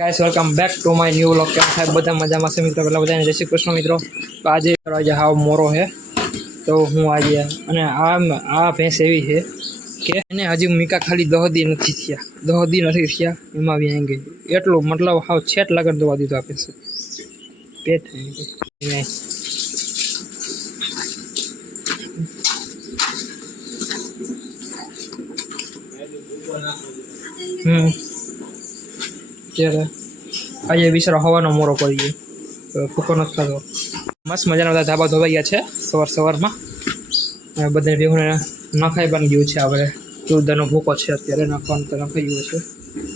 Guys welcome back to my new vlog. क्या है बता मजा में से मित्रों पहला बधाने जय श्री कृष्ण मित्रों। तो आज आज हाव मोरो है तो हूँ आज अने आ भैंस एवी है कि એને હજી મીકા ખાલી 10 દી નથી થયા 10 દી નથી થયા એમાં બી આવી ગઈ એટલું मतलब હાવ છેટ લગન દવા દીધો આપે છે પેટ નહીં ત્યારે આજે બિચારો હવાનો મોરો પડી ગયો ફૂકો નથી થતો મસ્ત મજાના બધા ધાબા ધોવાઈ ગયા છે સવારમાં બધા ભેગું નખાઈ પણ ગયું છે આપણે ચૂરદાનો ભૂકો છે અત્યારે નાખવાનું તો નખાઈ ગયું છે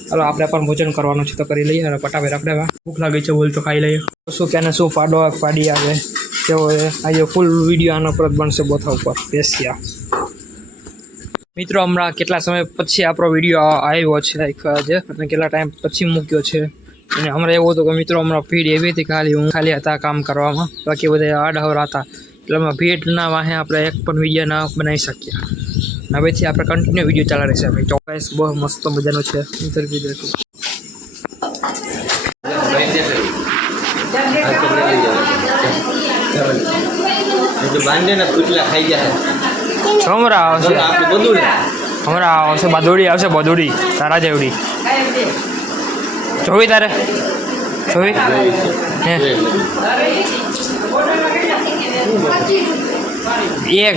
ચાલો આપણે પણ ભોજન કરવાનું છે તો કરી લઈએ અને પટાવે આપણે ભૂખ લાગી છે બોલ તો ખાઈ લઈએ શું ક્યાંને શું પાડી આવે કેવો આજે ફૂલ વિડીયો આનો પર બનશે બોથા ઉપર બેસ્યા મિત્રો હમણાં કેટલા સમય પછી આપણો વિડીયો આવ્યો છે આજે અને કેટલા ટાઈમ પછી મૂક્યો છે અને હમણાં એવું હતું કે મિત્રો હમણાં ભીડ એવી હતી ખાલી હતા કામ કરવામાં બાકી બધા આડહવરા હતા એટલે અમે ભીડના વાહે આપણે એક પણ વિડીયો ના બનાવી શકીએ હવેથી આપણે કન્ટિન્યુ વિડીયો ચાલુ રહેશે ભાઈ ચોક્કસ બહુ મસ્ત મજાનું છે ઇન્ટરવ્યુ દેખો છોમરા આવશે હમણાં આવશે બાદોડી આવશે બાદોડી તારા જેવડી જોવી તારે જોવી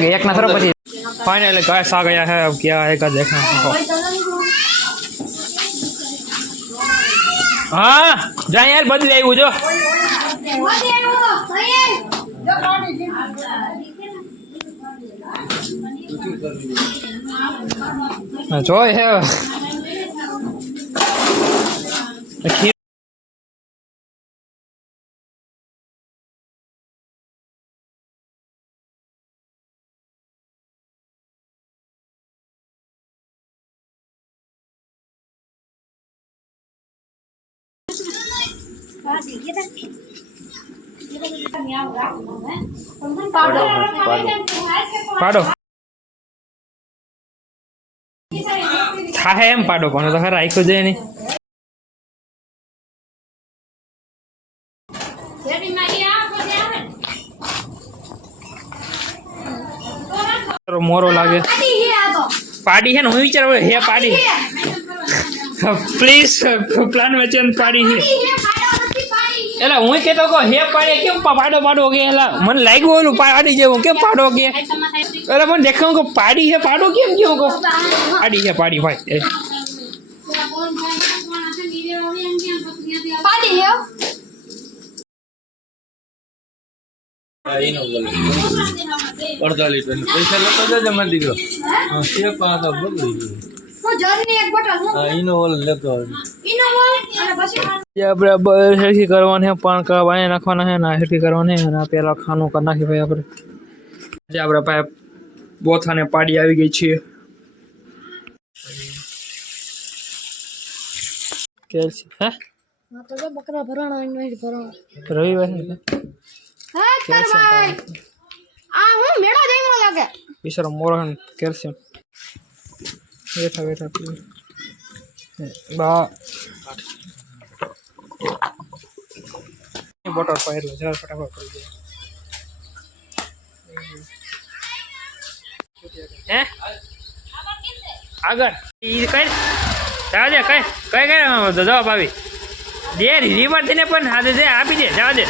एक ना थोड़ा पची फाइनल कैसा आ गया है अब क्या आएगा देखना हाँ जाए यार बदल आई जो जो है पाडो था है एम पाडो पण तो खरा आखो जाए नहीं मोरो लागे पाड़ी है ना हूँ विचार हे पाड़ी प्लीज प्लान वचन पाड़ी है एला हूँ कहतो को हे पाड़े केम पाडो पाडो के एला मन लाग्यो ओलू पाड़ी जेवो केम पाडो के एला मन देखो को पाड़ी है पाडो केम क्यों को पाड़ी है पाड़ी भाई पाड़ी है अड़तालीस पैसा लेता जा जमा दीजिए हाँ सिर्फ पाँच अब बोल हरखी करवाने पान का वाने नाखवाना है ना हरखी करवाने है ना पहला खानो कर नाखी भाई આપણે જે આપણા પાસે બોથાને પાડી આવી ગઈ છે કેલ છે હે હા તો જો બકરા ભરાણો ઇન્વેસ્ટ ભરાણો રવિવાર હા કરવાય આ હું મેળો જઈમો લાગે ઈશરો મોરહન કેલ્શિયમ બેઠા બેઠા બા બોટલ પર એટલે જરા ફટાફટ કરી દે હે આગળ ઈ કઈ જવા દે કઈ જવાબ આવી દે રીવર થઈને પણ હા દે આપી દે જવા દે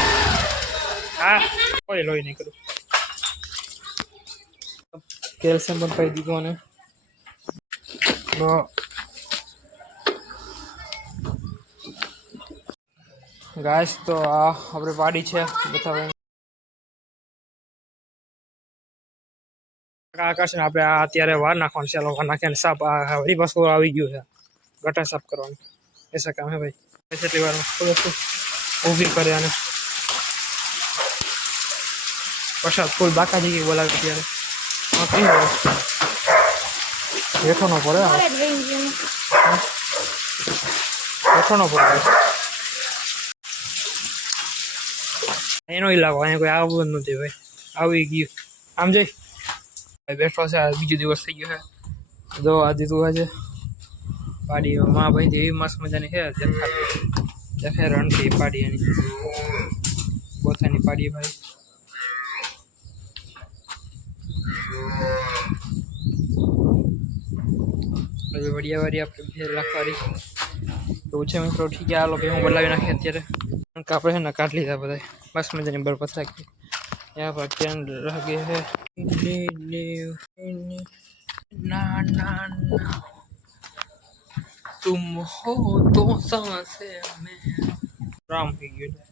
હા કોઈ લોહી નહીં કરું કેલ્શિયમ પણ પાઈ દીધું અને गाइस तो આપણે પાડી છે બતાવે આકાશ ને આપણે અત્યારે વાર નાખવાનું છે વાર નાખીને સાફ હરી પાછું આવી ગયું છે ગટર સાફ કરવાનું એસા કામ હે ભાઈ એટલી વાર ઊભી કરે અને વરસાદ ફૂલ બાકા જઈ બોલાવે ત્યારે બેઠો ન પડે બેઠો ન પડે એનો ઇલાકો અહીંયા કોઈ આવવું નથી ભાઈ આવી ગયું આમ જઈ બેઠો છે બીજો દિવસ થઈ ગયો છે જો આજે તું આજે પાડી માં ભાઈ એવી મસ્ત મજાની છે देखे रण की पाड़ी यानी बोथानी पाड़ी भाई अभी बढ़िया बढ़िया भेड़ रखवाड़ी तो पूछे मित्रों ठीक है लोग हूँ बोलावी नाखी अत्यारे कापड़े है ना काट लीधा बधाय बस मजानी बरपत राखी यहाँ पर ट्रेन रह गई है ना ना ना तुम हो तो सांसें में राम की गई